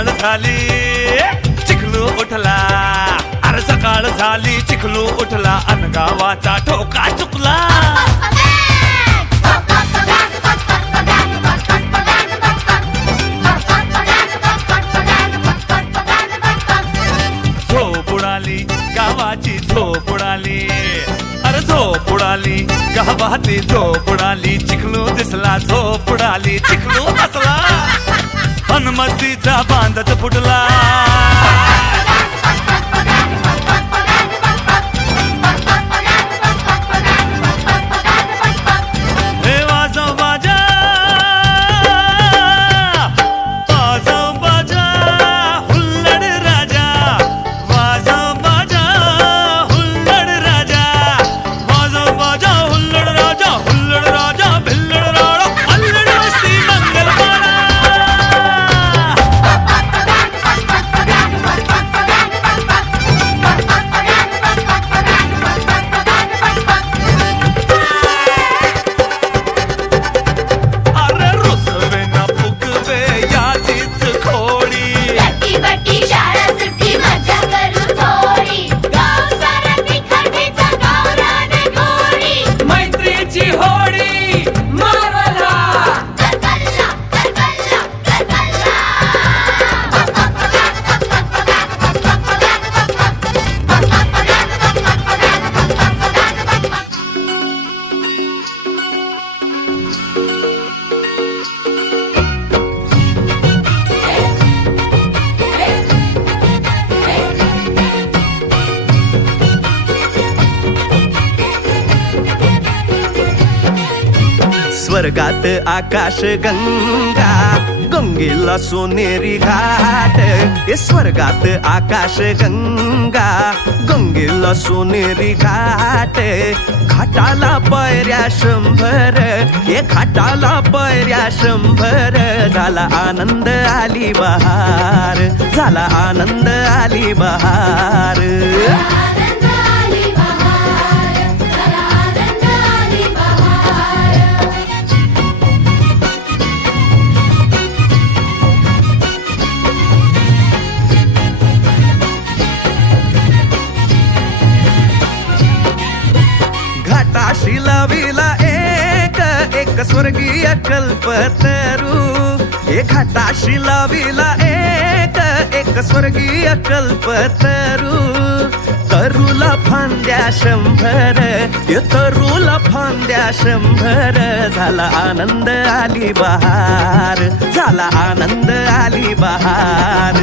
सकाळ झाली चिखलू उठला, अरे सकाळ झाली चिखलू उठला, अन गावाचा ठोका चुकला. झोप उडाली गावाची झोप उडाली, अरे झोप उडाली गावाची झोप उडाली, चिखलू दिसला झोप उडाली, चिखलू हसला अन मस्तीचा बांधत फुटला. स्वर्गात आकाश गंगा, गंगेला सोनेरी घाट. हे स्वर्गात आकाश गंगा, गंगेला सोनेरी घाट. घाटाला पायऱ्या 100, हे घाटाला पायऱ्या 100. झाला आनंद आली बहार, झाला आनंद आली बहार. घाटाशी लाविला एक स्वर्गीय कल्पतरू. हे घाटाशी लाविला एक स्वर्गीय कल्पतरू. तरूला फांद्या 100, हे तरूला फांद्या 100. झाला आनंद आली बहार, झाला आनंद आली बहार.